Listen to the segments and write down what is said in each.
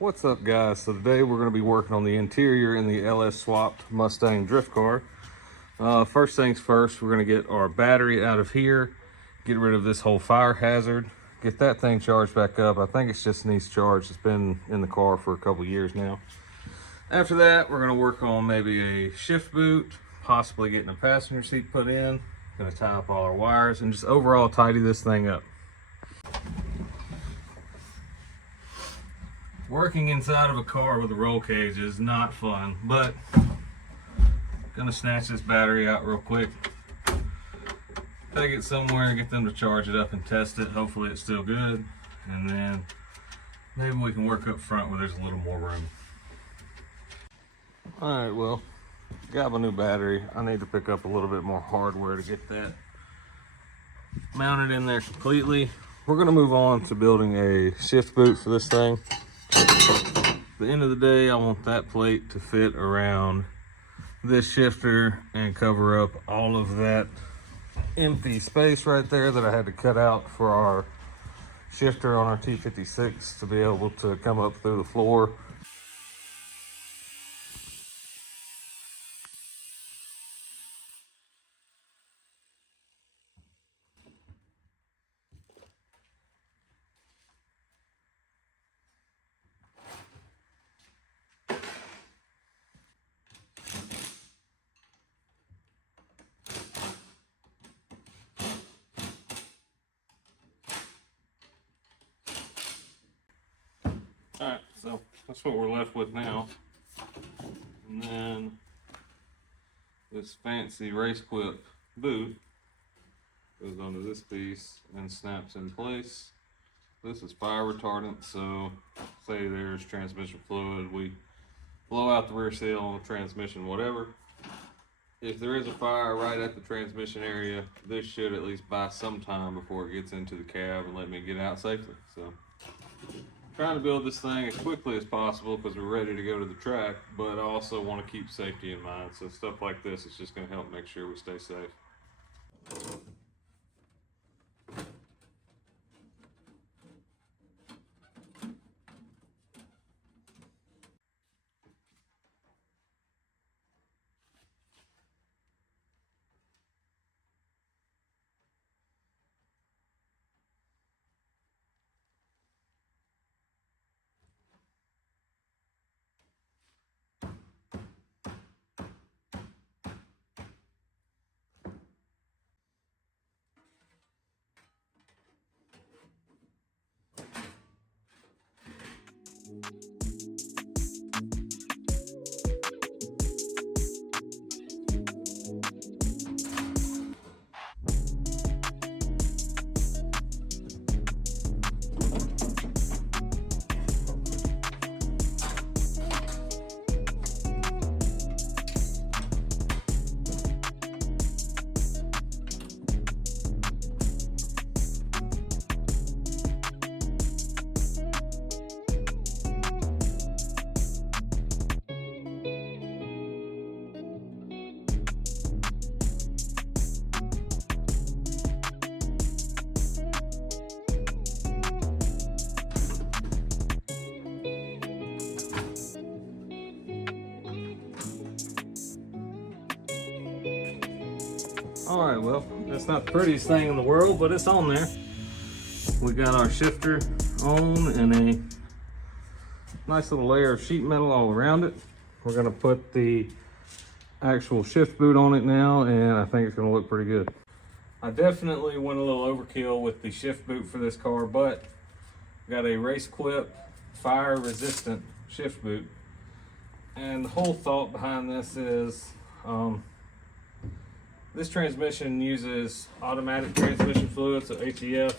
What's up, guys? So today we're going to be working on the interior in the LS swapped Mustang drift car. First things first, we're going to get our battery out of here, get rid of this whole fire hazard, get that thing charged back up. I think it's just needs charged. It's been in the car for a couple years now. After that, we're going to work on maybe a shift boot, possibly getting a passenger seat put in. Going to tie up all our wires and just overall tidy this thing up. Working inside of a car with a roll cage is not fun, but gonna snatch this battery out real quick, take it somewhere and get them to charge it up and test it. Hopefully it's still good, and then maybe we can work up front where there's a little more room. All right, well, got my new battery. I need to pick up a little bit more hardware to get that mounted in there completely. We're gonna move on to building a shift boot for this thing. At the end of the day, I want that plate to fit around this shifter and cover up all of that empty space right there that I had to cut out for our shifter on our T56 to be able to come up through the floor. Alright, so that's what we're left with now. And then this fancy race clip boot goes onto this piece and snaps in place. This is fire retardant, so say there's transmission fluid, we blow out the rear seal on the transmission, whatever. If there is a fire right at the transmission area, this should at least buy some time before it gets into the cab and let me get out safely. So trying to build this thing as quickly as possible because we're ready to go to the track, but I also want to keep safety in mind. So stuff like this is just going to help make sure we stay safe. All right, well, that's not the prettiest thing in the world, but it's on there. We got our shifter on and a nice little layer of sheet metal all around it. We're gonna put the actual shift boot on it now, and I think it's gonna look pretty good. I definitely went a little overkill with the shift boot for this car, but got a race clip fire resistant shift boot. And the whole thought behind this is, this transmission uses automatic transmission fluid, so HEF,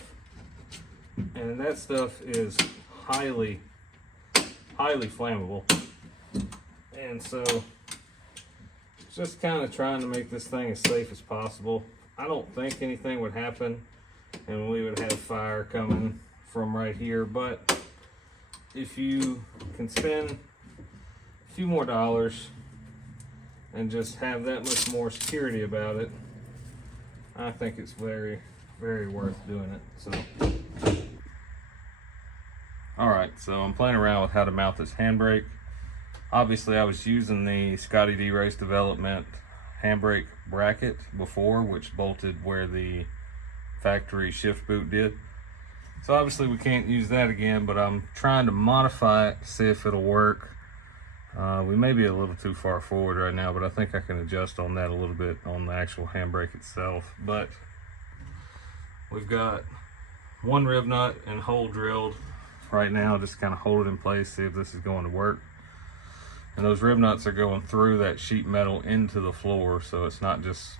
and that stuff is highly flammable. And so just kind of trying to make this thing as safe as possible. I don't think anything would happen and we would have fire coming from right here, but if you can spend a few more dollars and just have that much more security about it, I think it's very, very worth doing it. So Alright, so I'm playing around with how to mount this handbrake. Obviously I was using the Scotty D Race Development handbrake bracket before, which bolted where the factory shift boot did. So obviously we can't use that again, but I'm trying to modify it to see if it'll work. We may be a little too far forward right now, but I think I can adjust on that a little bit on the actual handbrake itself. But we've got one rib nut and hole drilled right now, just kind of hold it in place, see if this is going to work. And those rib nuts are going through that sheet metal into the floor, so it's not just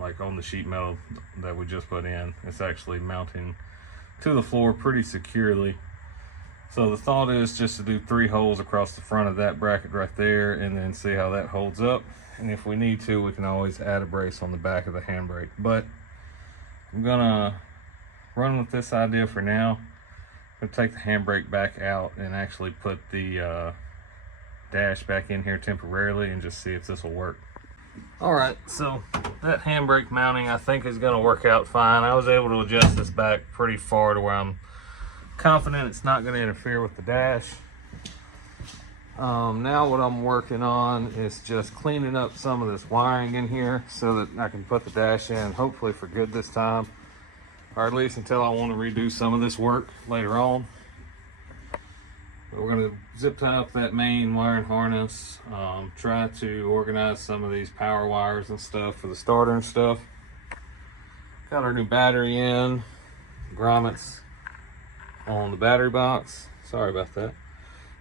like on the sheet metal that we just put in, it's actually mounting to the floor pretty securely. So the thought is just to do 3 holes across the front of that bracket right there and then see how that holds up. And if we need to, we can always add a brace on the back of the handbrake. But I'm gonna run with this idea for now. I'm gonna take the handbrake back out and actually put the dash back in here temporarily and just see if this will work. Alright, so that handbrake mounting I think is gonna work out fine. I was able to adjust this back pretty far to where I'm confident it's not gonna interfere with the dash. Now what I'm working on is just cleaning up some of this wiring in here so that I can put the dash in, hopefully for good this time. Or at least until I want to redo some of this work later on. But we're going to zip tie up that main wiring harness, try to organize some of these power wires and stuff for the starter and stuff. Got our new battery in, grommets on the battery box. Sorry about that.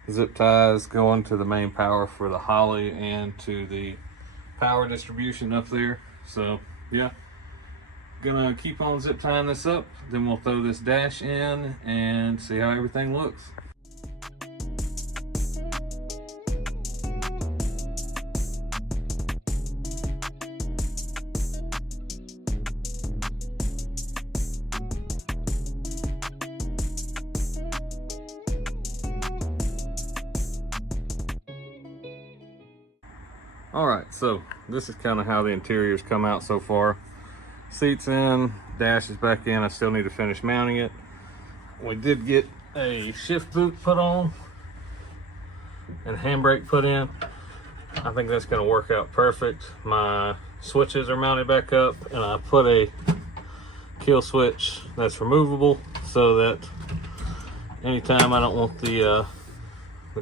Zip ties going to the main power for the Holly and to the power distribution up there. So yeah. Gonna keep on zip tying this up, then we'll throw this dash in and see how everything looks. Alright, so this is kind of how the interior's come out so far. Seats in, dash is back in. I still need to finish mounting it. We did get a shift boot put on and handbrake put in. I think that's going to work out perfect. My switches are mounted back up and I put a kill switch that's removable so that anytime I don't want the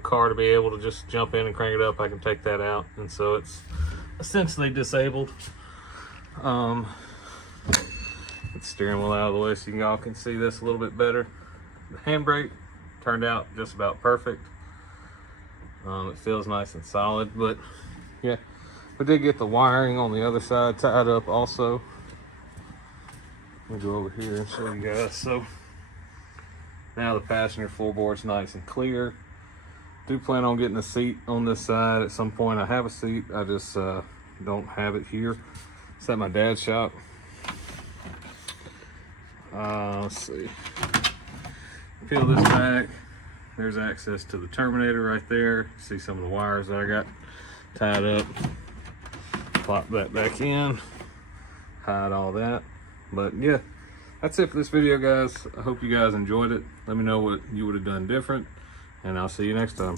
car to be able to just jump in and crank it up, I can take that out, and so it's essentially disabled. Get the steering wheel out of the way so you all can see this a little bit better. The handbrake turned out just about perfect. It feels nice and solid, but yeah, we did get the wiring on the other side tied up also. Let me go over here and show you guys. So now the passenger floorboard's nice and clear. Do plan on getting a seat on this side at some point. I have a seat, I just don't have it here. It's at my dad's shop. Let's see. Peel this back. There's access to the terminator right there. See some of the wires that I got tied up. Plop that back in. Hide all that. But yeah, that's it for this video, guys. I hope you guys enjoyed it. Let me know what you would have done different, and I'll see you next time.